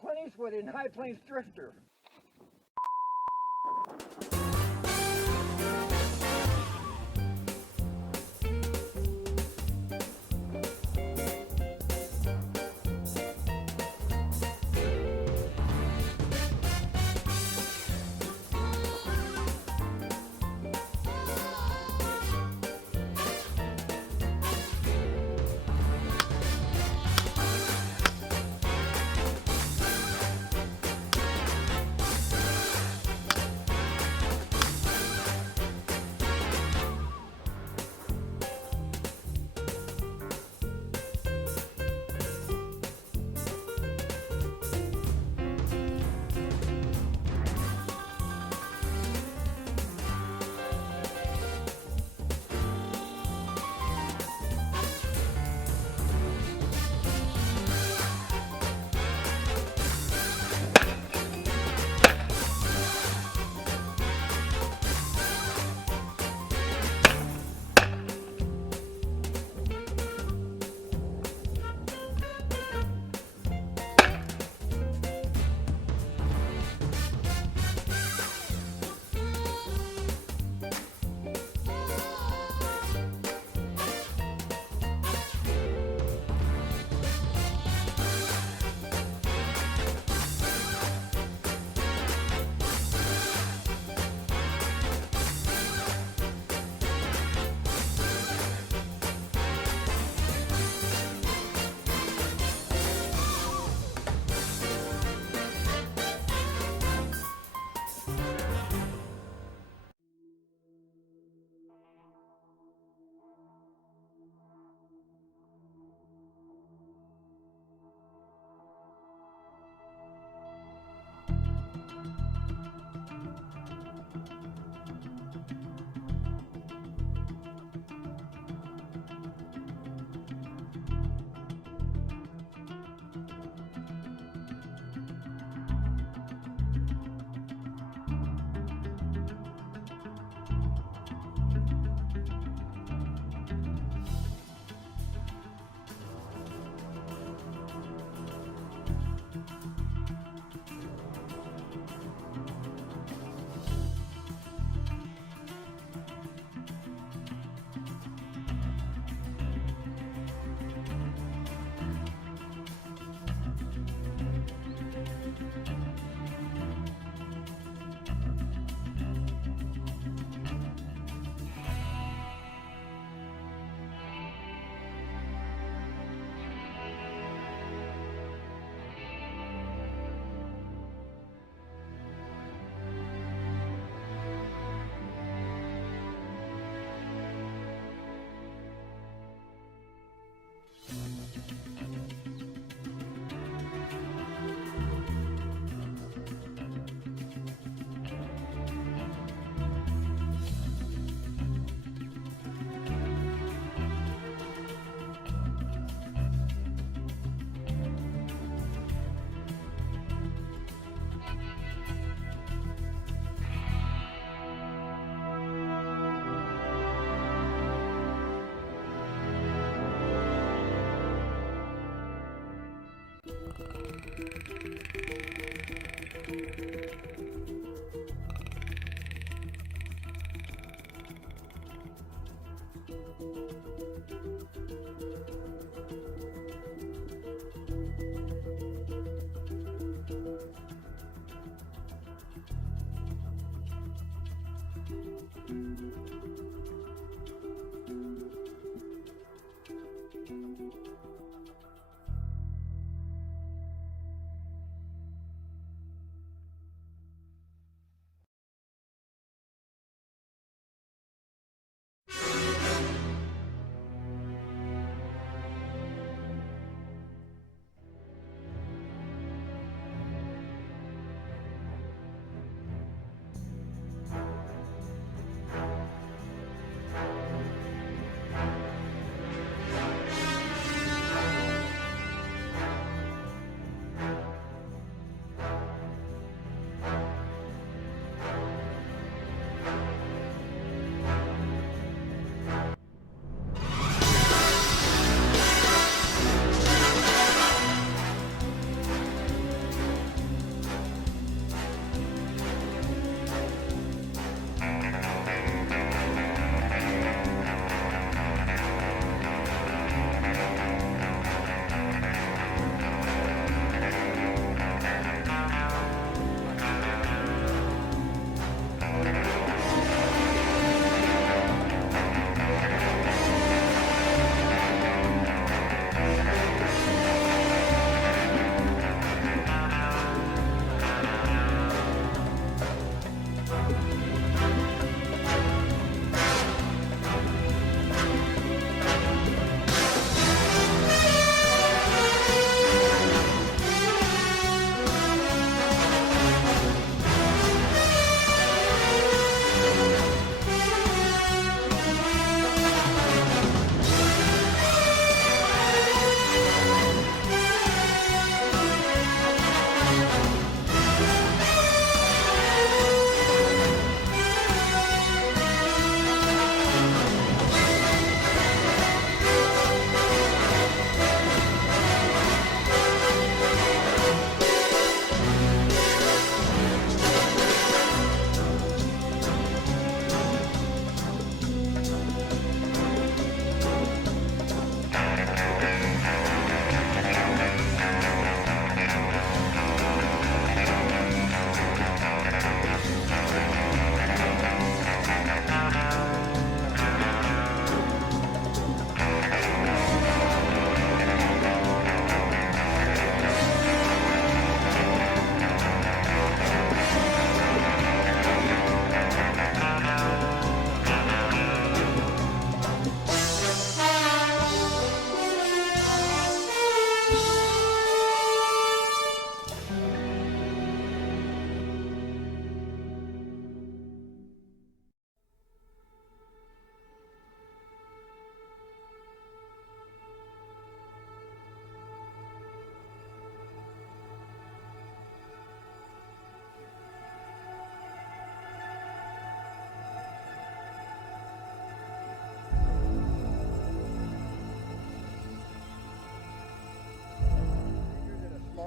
Clint Eastwood in High Plains Drifter.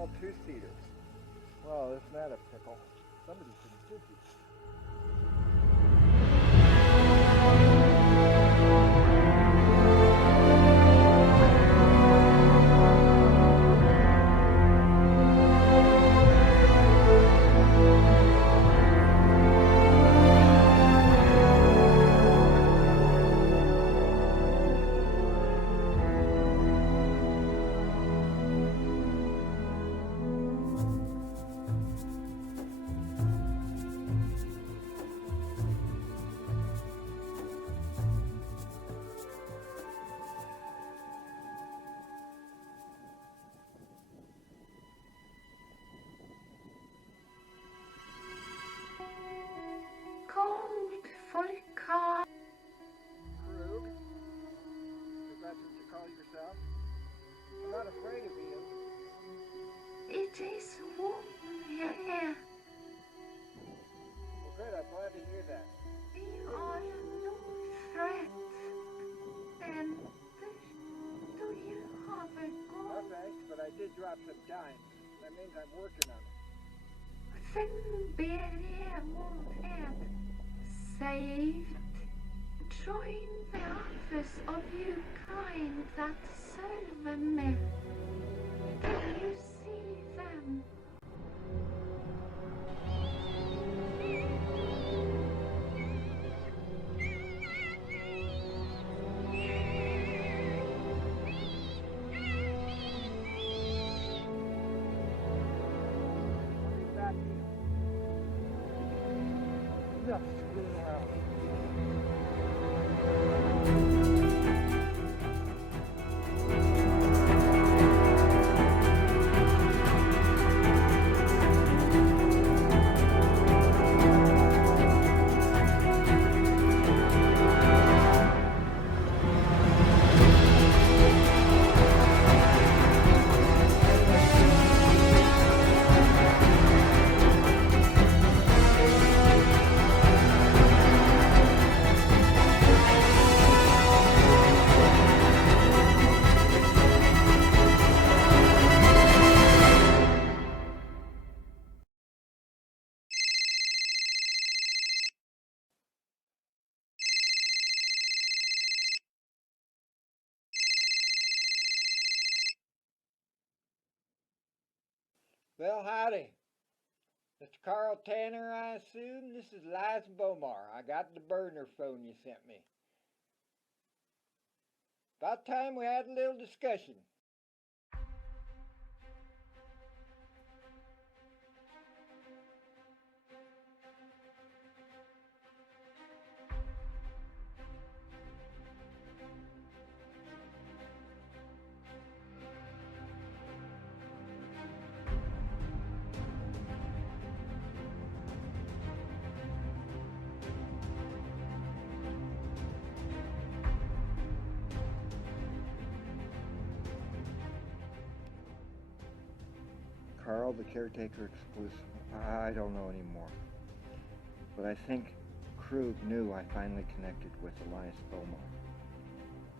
small two-seater. Well, isn't that a pickle? Somebody's been busy. Cold folka. Krug? Is that what you call yourself? I'm not afraid of you. It is warm here. Well, good. I'm glad to hear that. You are no threat. And do you have a No gun? thanks, but I did drop some dimes. That means I'm working on it. Sen Beremoed saved. Join the others of you kind that serve me. Can you see them? I'll be back here. Enough screwing around. Well, howdy. Mr. Carl Tanner, I assume. This is Liza Bomar. I got the burner phone you sent me. About time we had a little discussion. Carl, the caretaker exclusive. I don't know anymore. But I think Krug knew I finally connected with Elias Bomar.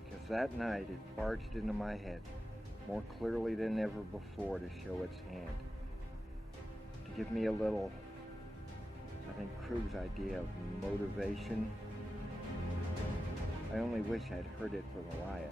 Because that night it barged into my head more clearly than ever before to show its hand. To give me a little, I think, Krug's idea of motivation. I only wish I'd heard it from Elias.